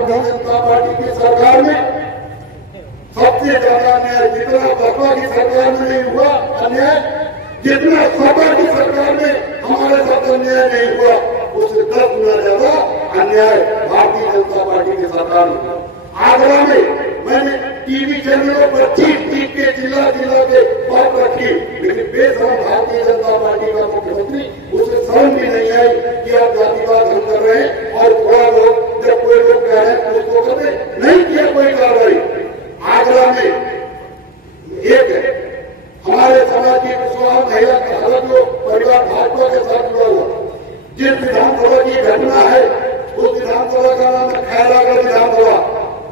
Bharatiya Janata party की सरकार में सबसे ज्यादा अन्याय जितना बसपा की सरकार में नहीं हुआ अन्याय, जितना सपा की सरकार में हमारे साथ अन्याय नहीं हुआ, उससे 10 गुना ज्यादा अन्याय भारतीय जनता पार्टी की सरकार में। आगरा में मैंने टीवी चैनलों पर चीख के चिल्ला के बात रखी, लेकिन बेशरम भारतीय जनता पार्टी का मुख्यमंत्री, उसे शर्म भी नहीं आई कि आप जातिवाद हम कर रहे हैं। और थोड़ा लोग जब कोई लोग कह रहे हैं उसको करते नहीं किया कोई कार्रवाई। आगरा में एक हमारे समाज की कुशवाहा महिला का हालत जो परिवार भाजपा के साथ जुड़ा हुआ, जिस विधानसभा की घटना है उस विधानसभा का नाम है खैरागढ़ विधानसभा।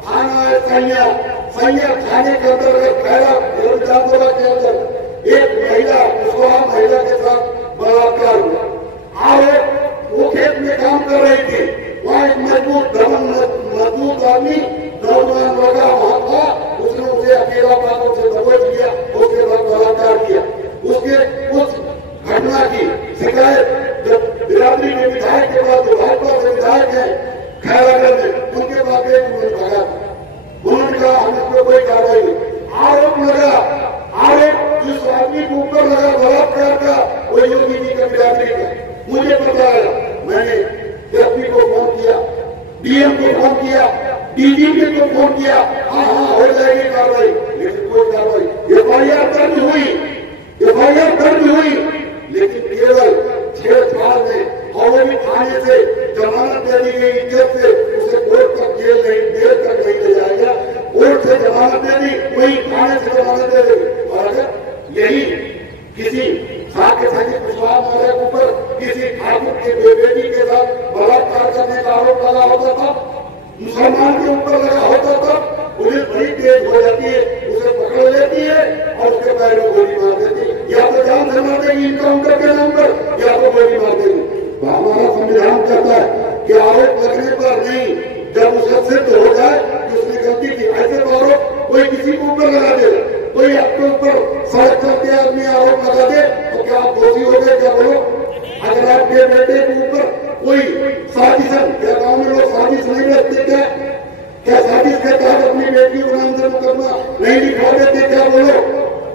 थाना है सैया थाने के अंतर्गत खैरा विधानसभा के अंदर एक महिला कुशवाहा महिला के साथ बलात्कार हुआ। और वो खेत में काम कर रही थी, वहाँ एक मजबूत आदमी नौजवान लगा वहां था, उसने उसे अकेला पाकर उसे दबोच लिया, उसके बाद बलात्कार किया। उसके उस घटना की शिकायत जब बिरादरी के विधायक के बाद जो भाजपा से विधायक है खैरागढ़ में, उनके बाद उन्होंने कहा, उन्होंने कहा हम इस पर कोई कार्रवाई नहीं। आरोप जिस आदमी के ऊपर लगा बलात्कार का वो योगी जी का बिरादरी का, मुझे पता है। मैंने एसपी को फोन किया, डीएम को फोन किया, डीजीपी को फोन किया, हाँ हो जाएगी कार्रवाई, लेकिन कोई कार्रवाई। एफआईआर दर्ज हुई, लेकिन केवल छेड़छाड़ में और वो भी थाने से जमानत दे दी गई, इज्जत से उसे कोर्ट तक जेल तक नहीं ले जाएगा। कोर्ट से जमानत दे दी, वही थाने से जमानत दे दी। और अगर यही किसी साक्ष्य कुशवाहा महिला के ऊपर किसी ठाकुर के बेटी के साथ बलात्कार करने का आरोप लगा होता था, मुसलमान के ऊपर लगा होता था, पुलिस बड़ी तेज हो जाती है, उसे पकड़ लेती है और उसके पैर में गोली मार देती है, या तो जान से मार देगी इनकाउंटर के नाम पर, या तो गोली मार देगी। हमारा संविधान कहता है कि आरोप लगने पर नहीं, जब उसे सिद्ध हो जाए कि उसने गलती की। ऐसे तो आरोप कोई किसी के ऊपर लगा दे, कोई आपके ऊपर सड़क चलते आदमी आरोप लगा दे तो क्या आप दोषी हो गए? क्या बोलो? अगर आपके बेटे के ऊपर कोई साजिशन, क्या गाँव में लोग साजिश नहीं रखते? क्या साजिश के तहत अपनी बेटी को नाम से मुकदमा नहीं लिखवा देते? क्या बोलो?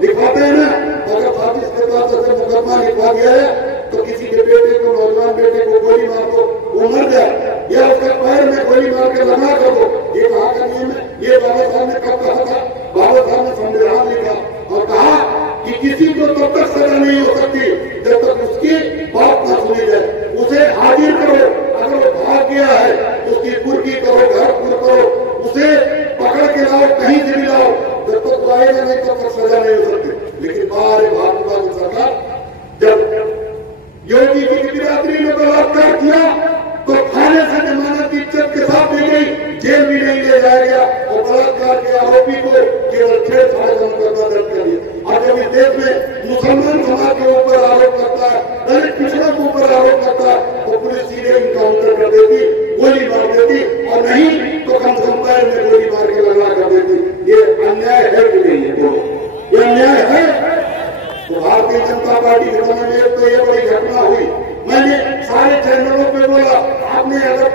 लिखवाते हैं ना। अगर साजिश के तहत मुकदमा लिखवा दिया है तो किसी के बेटे को, नौजवान बेटे को गोली मार दो, वो मर जाए, या उसके पैर में गोली मार के लगा कर दो, ये वहां का नियम है। ये बाबा साहब ने कब कहा था? बाबा साहब ने संविधान लिखा और कहा कि किसी को तब तक सजा नहीं हो सकती जब तक उसकी बात न सुनी जाए। उसे हाजिर करो, अगर वो भाग गया है उसकी कुर्की करो, घर पुर करो, उसे पकड़ के लाओ, कहीं से भी लाओ, जब तक वो आएगा नहीं तब तक सजा नहीं हो सकती। लेकिन बाहर भाजपा की सरकार जब योगी जी की बिरादरी में बलात्कार किया तो थाने से जमानत की इज्जत के साथ दी गई, जेल भी नहीं ले जाया गया और बलात्कार के आरोपी को केवल छेड़छाड़ का मुकदमा दर्ज कर दिया। और जब इस देश में मुसलमान समाज के ऊपर आरोप करता है, दलित पिछड़ों के ऊपर आरोप करता है, तो पुलिस सीधे इनकाउंटर कर देती, गोली मार देती, और नहीं तो कम से कम पैर में गोली मार के लगा कर देती। ये अन्याय है कि नहीं है? बोलो, ये अन्याय है। तो भारतीय जनता पार्टी के समय में तो ये बड़ी घटना हुई, मैंने सारे चैनलों पे बोला, आपने अगर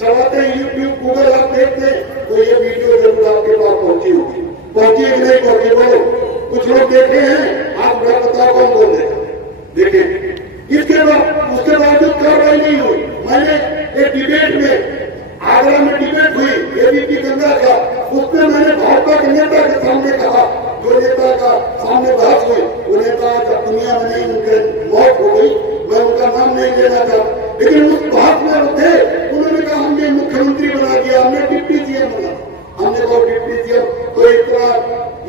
चलाते हैं यूट्यूब, गूगल आप देखते तो ये वीडियो जरूर आपके पास पहुंची होगी। पहुंची कि नहीं पहुंची? बोलो। कुछ लोग देखे हैं, आप बड़ा बताओ कौन कौन देखे? इसके बाद उसके बावजूद कार्रवाई नहीं हुई। मैंने एक डिबेट में, आगरा में डिबेट हुई एबीपी गंगा का, उसमें मैंने भाजपा के नेता के सामने कहा, जो नेता का सामने बहस हुई, वो नेता जब दुनिया में नहीं, उनकी मौत हो गई, मैं उनका नाम नहीं लेना चाहता, लेकिन उस बहस में वो थे। उन्होंने कहा हमने मुख्यमंत्री बना दिया, हमने डिप्टी सीएम बना। हमने कहा डिप्टी सीएम तो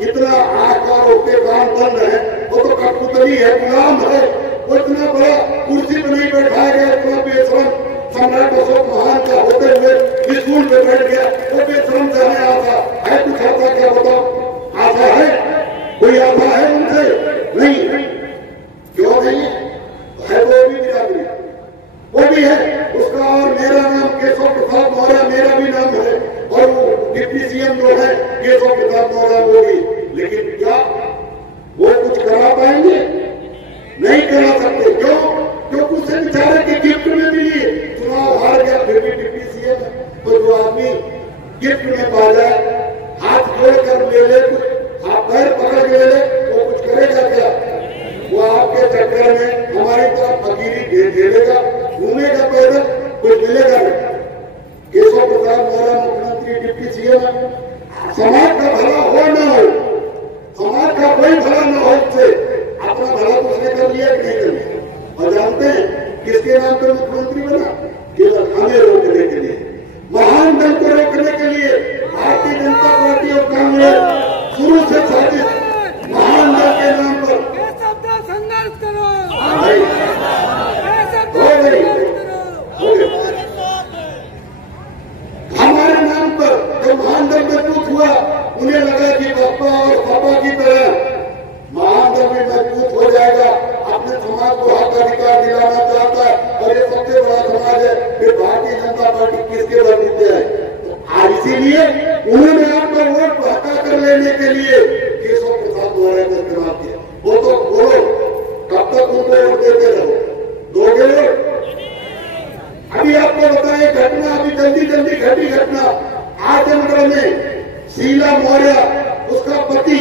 इतना आकार होते काम बंद है, वो तो कठपुतली है, गुलाम है, वो इतना बड़ा कुर्सी पर नहीं बैठाया गया, इतना बेशरम सम्राट अशोक महान का होते हुए स्कूल पे बैठ गया, वो बेशरम जाने आता है। कुछ आता क्या बताओ? आता है? कोई आता है उनसे? नहीं। क्यों नहीं है? वो भी बिरादरी, वो भी है उसका। और मेरा नाम केशव प्रसाद मौर्य, मेरा भी नाम है, और वो डिप्टी सीएम जो है केशव प्रसाद मौर्य, वो भी। लेकिन क्या वो कुछ करा पाएंगे? नहीं करा सकते। क्यों? क्योंकि उससे बेचारे के गिफ्ट में मिली, चुनाव हार गया, फिर भी डिप्टी सीएम है। तो जो आदमी आदमी गिफ्ट में पा जाए, हाथ जोड़कर ले ले, हाथ पैर पकड़ के ले ले, वो कुछ करेगा क्या? वो आपके चक्कर में हमारी तरफ फकीरी घेरेगा, घूमेगा पैदल, कुछ मिलेगा नहीं। केशव प्रसाद मौर्य मुख्यमंत्री, डिप्टी सीएम, समाज का भला हो न हो, समाज का कोई भला न हो, उससे अपना भला तो उसने कर लिया कि नहीं कर लिया। और जानते हैं किसके नाम पर मुख्यमंत्री बना? केवल हमें रोकने के लिए, महान दल को रोकने के लिए। भारतीय जनता पार्टी और कांग्रेस शुरू से साजिश महान दल के नाम पर संघर्ष करो, हमारे नाम पर जो महान दल मजबूत हुआ, उन्हें लगा कि बप्पा और सपा की तरह महान दल में मजबूत हो जाएगा, अपने समाज को हक अधिकार दिलाना चाहता है और ये सबसे बड़ा समाज है, फिर भारतीय जनता पार्टी किसके बदलते है? आज इसीलिए उन्होंने आपका वोट हटा कर लेने के लिए केशव प्रसाद मौर्य का चुनाव किया। वो तो बोलो, कब तक उनको वोट देते रहो? दोगे वोट? अभी आपको बताएं घटना, अभी जल्दी जल्दी घटी घटना आजमगढ़ में शीला मौर्य, उसका पति